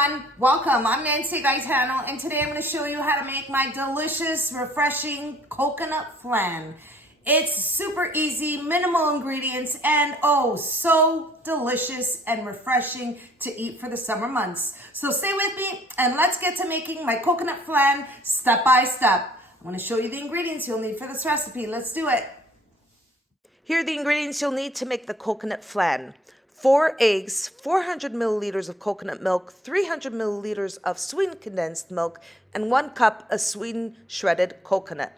everyone, welcome. I'm Nancy Gaetano, and today I'm going to show you how to make my delicious, refreshing coconut flan. It's super easy, minimal ingredients, and oh, so delicious and refreshing to eat for the summer months. So stay with me and let's get to making my coconut flan step by step. I'm going to show you the ingredients you'll need for this recipe. Let's do it. Here are the ingredients you'll need to make the coconut flan. 4 eggs, 400 milliliters of coconut milk, 300 milliliters of sweetened condensed milk, and 1 cup of sweetened shredded coconut.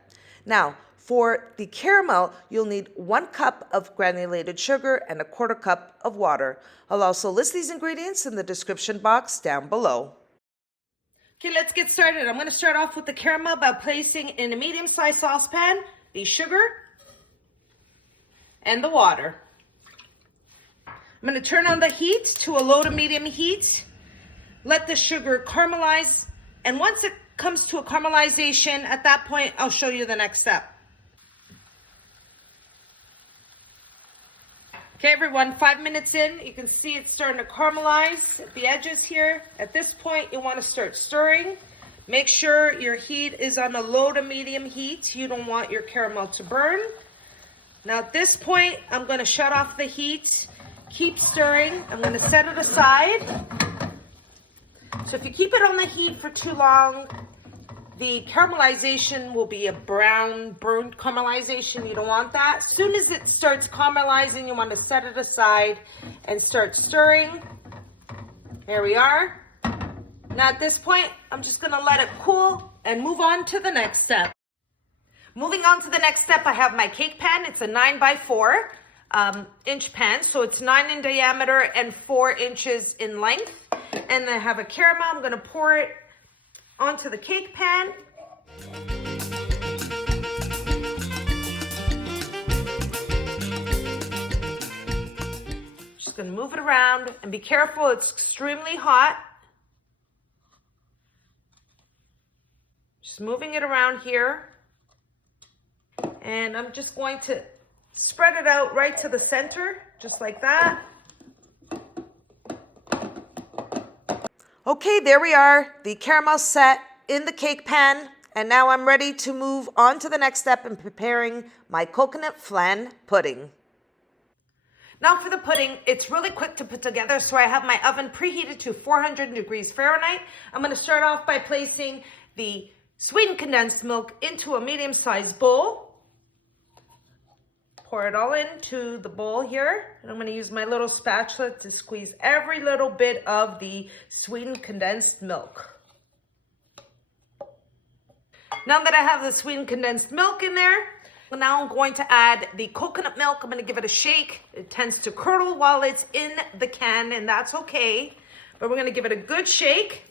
Now, for the caramel, you'll need 1 cup of granulated sugar and 1/4 cup of water. I'll also list these ingredients in the description box down below. Okay, let's get started. I'm going to start off with the caramel by placing in a medium-sized saucepan the sugar and the water. I'm going to turn on the heat to a low to medium heat. Let the sugar caramelize. And once it comes to a caramelization, at that point, I'll show you the next step. Okay, everyone, 5 minutes in, you can see it's starting to caramelize at the edges here. At this point, you want to start stirring. Make sure your heat is on a low to medium heat. You don't want your caramel to burn. Now, at this point, I'm going to shut off the heat. Keep stirring. I'm going to set it aside. So if you keep it on the heat for too long, the caramelization will be a brown, burnt caramelization. You don't want that. As soon as it starts caramelizing, you want to set it aside and start stirring. There we are. Now at this point, I'm just going to let it cool and move on to the next step. Moving on to the next step, I have my cake pan. It's a 9x4 inch pan, so it's 9 in diameter and 4 inches in length. And I have a caramel. I'm going to pour it onto the cake pan. Just going to move it around and be careful, it's extremely hot. Just moving it around here. And I'm just going to spread it out right to the center, just like that. Okay, there we are. The caramel set in the cake pan. And now I'm ready to move on to the next step in preparing my coconut flan pudding. Now for the pudding, it's really quick to put together, so I have my oven preheated to 400 degrees Fahrenheit. I'm going to start off by placing the sweetened condensed milk into a medium-sized bowl. Pour it all into the bowl here. And I'm going to use my little spatula to squeeze every little bit of the sweetened condensed milk. Now that I have the sweetened condensed milk in there, now I'm going to add the coconut milk. I'm going to give it a shake. It tends to curdle while it's in the can, and that's okay. But we're going to give it a good shake.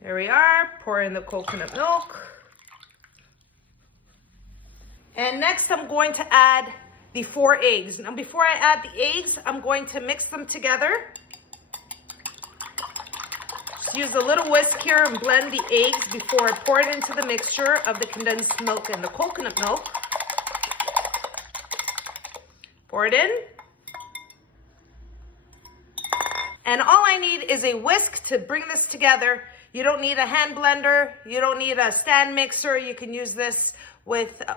There we are. Pour in the coconut milk. And next I'm going to add the 4 eggs. Now before I add the eggs, I'm going to mix them together. Just use a little whisk here and blend the eggs before I pour it into the mixture of the condensed milk and the coconut milk. Pour it in. And all I need is a whisk to bring this together. You don't need a hand blender. You don't need a stand mixer. You can use this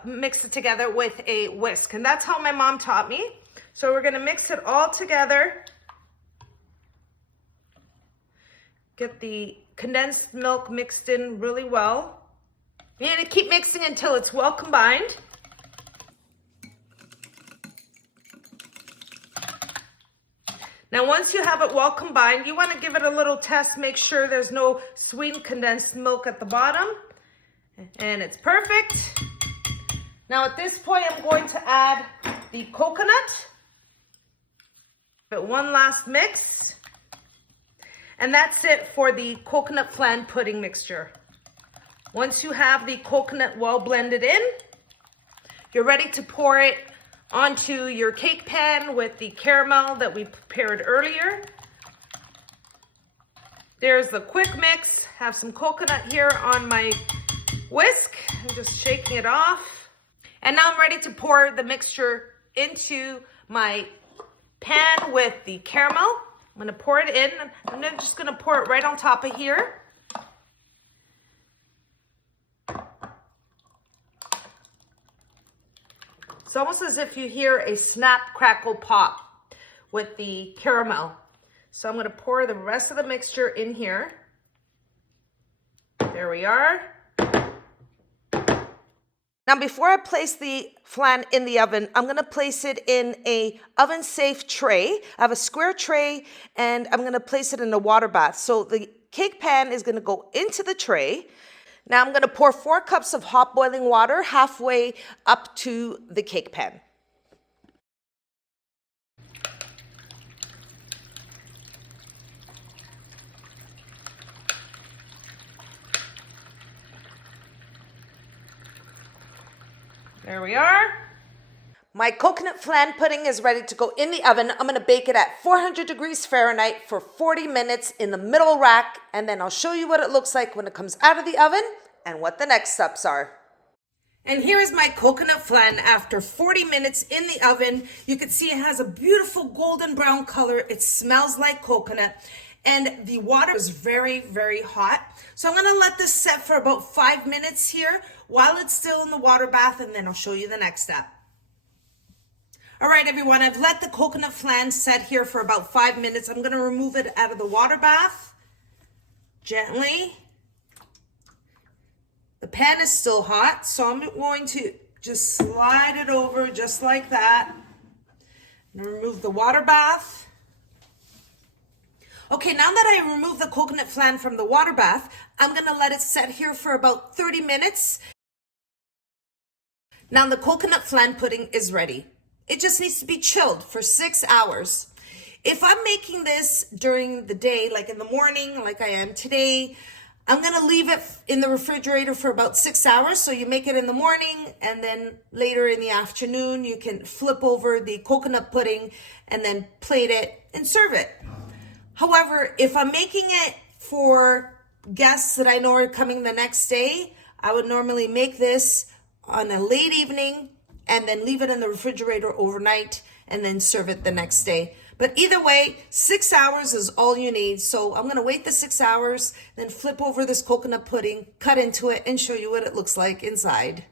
mix it together with a whisk. And that's how my mom taught me. So we're going to mix it all together. Get the condensed milk mixed in really well. You're going to keep mixing until it's well combined. Now once you have it well combined, you want to give it a little test. Make sure there's no sweetened condensed milk at the bottom. And it's perfect. Now at this point, I'm going to add the coconut. Give it one last mix. And that's it for the coconut flan pudding mixture. Once you have the coconut well blended in, you're ready to pour it onto your cake pan with the caramel that we prepared earlier. There's the quick mix. Have some coconut here on my whisk. I'm just shaking it off. And now I'm ready to pour the mixture into my pan with the caramel. I'm gonna pour it in. I'm just gonna pour it right on top of here. It's almost as if you hear a snap, crackle, pop with the caramel. So I'm gonna pour the rest of the mixture in here. There we are. Now, before I place the flan in the oven, I'm gonna place it in a oven-safe tray. I have a square tray, and I'm gonna place it in a water bath. So the cake pan is gonna go into the tray. Now I'm gonna pour 4 cups of hot boiling water halfway up to the cake pan. There we are. My coconut flan pudding is ready to go in the oven. I'm gonna bake it at 400 degrees Fahrenheit for 40 minutes in the middle rack, and then I'll show you what it looks like when it comes out of the oven and what the next steps are. And here is my coconut flan after 40 minutes in the oven. You can see it has a beautiful golden brown color. It smells like coconut, and the water is very, very hot. So I'm gonna let this set for about 5 minutes here while it's still in the water bath, and then I'll show you the next step. All right, everyone, I've let the coconut flan set here for about 5 minutes. I'm gonna remove it out of the water bath gently. The pan is still hot, so I'm going to just slide it over just like that. And remove the water bath. Okay, now that I removed the coconut flan from the water bath, I'm gonna let it set here for about 30 minutes. Now the coconut flan pudding is ready. It just needs to be chilled for 6 hours. If I'm making this during the day, like in the morning, like I am today, I'm gonna leave it in the refrigerator for about 6 hours. So you make it in the morning, and then later in the afternoon, you can flip over the coconut pudding and then plate it and serve it. However, if I'm making it for guests that I know are coming the next day, I would normally make this on a late evening and then leave it in the refrigerator overnight and then serve it the next day. But either way, 6 hours is all you need. So I'm gonna wait the 6 hours, then flip over this coconut pudding, cut into it, and show you what it looks like inside.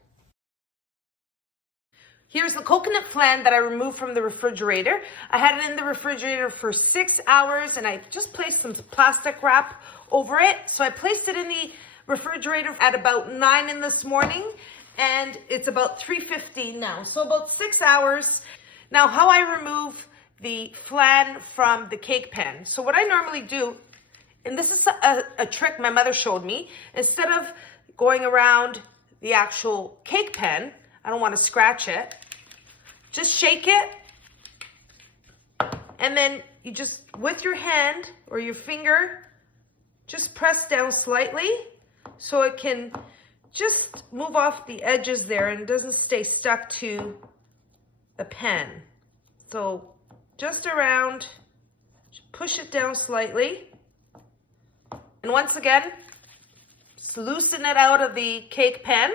Here's the coconut flan that I removed from the refrigerator. I had it in the refrigerator for 6 hours, and I just placed some plastic wrap over it. So I placed it in the refrigerator at about 9 in this morning, and it's about 3:15 now. So about 6 hours. Now, how I remove the flan from the cake pan. So what I normally do, and this is a trick my mother showed me, instead of going around the actual cake pan, I don't want to scratch it, just shake it, and then you just, with your hand or your finger, just press down slightly so it can just move off the edges there and it doesn't stay stuck to the pan. So just around, push it down slightly. And once again, just loosen it out of the cake pan.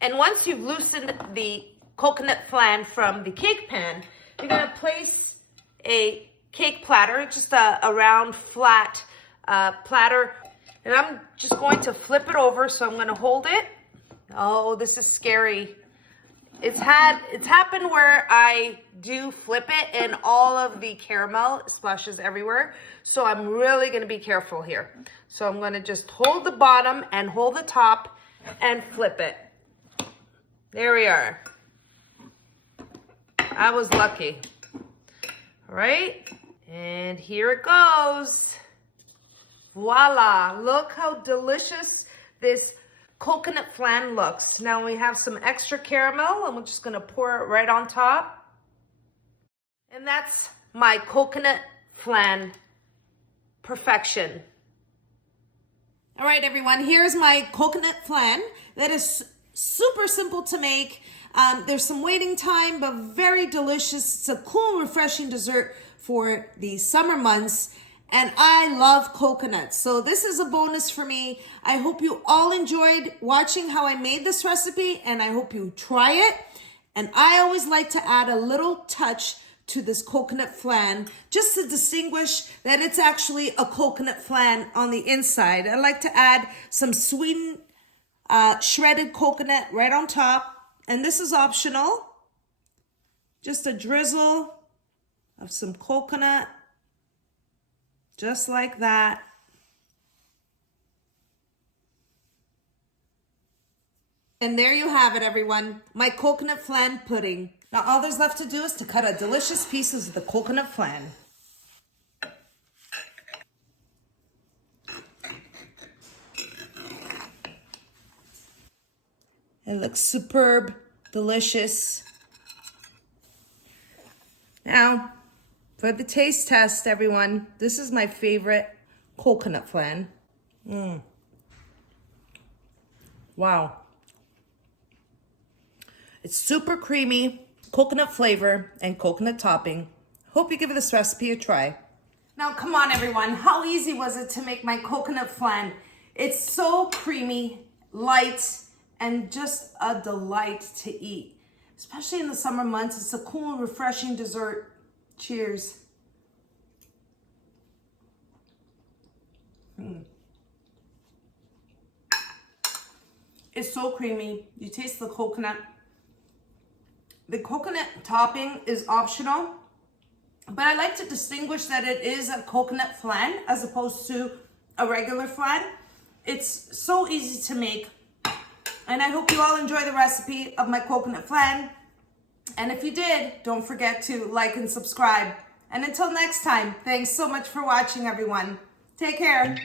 And once you've loosened the coconut flan from the cake pan, you're gonna place a cake platter, just a round flat platter. And I'm just going to flip it over, so I'm gonna hold it. Oh, this is scary. It's happened where I do flip it and all of the caramel splashes everywhere. So I'm really gonna be careful here. So I'm gonna just hold the bottom and hold the top and flip it. There we are. I was lucky. All right, and here it goes. Voila, look how delicious this coconut flan looks. Now we have some extra caramel, and we're just gonna pour it right on top. And that's my coconut flan perfection. All right, everyone, here's my coconut flan. That is super simple to make. There's some waiting time, but very delicious. It's a cool, refreshing dessert for the summer months. And I love coconuts, so this is a bonus for me. I hope you all enjoyed watching how I made this recipe, and I hope you try it. And I always like to add a little touch to this coconut flan, just to distinguish that it's actually a coconut flan on the inside. I like to add some sweetened shredded coconut right on top, and this is optional. Just a drizzle of some coconut, just like that. And there you have it, everyone. My coconut flan pudding. Now all there's left to do is to cut out delicious pieces of the coconut flan. It looks superb, delicious. Now, for the taste test, everyone, this is my favorite coconut flan. Wow. It's super creamy, coconut flavor, and coconut topping. Hope you give this recipe a try. Now, come on, everyone. How easy was it to make my coconut flan? It's so creamy, light, and just a delight to eat. Especially in the summer months, it's a cool and refreshing dessert. Cheers. It's so creamy. You taste the coconut. The coconut topping is optional, but I like to distinguish that it is a coconut flan as opposed to a regular flan. It's so easy to make, and I hope you all enjoy the recipe of my coconut flan. And if you did, don't forget to like and subscribe. And until next time, thanks so much for watching, everyone. Take care.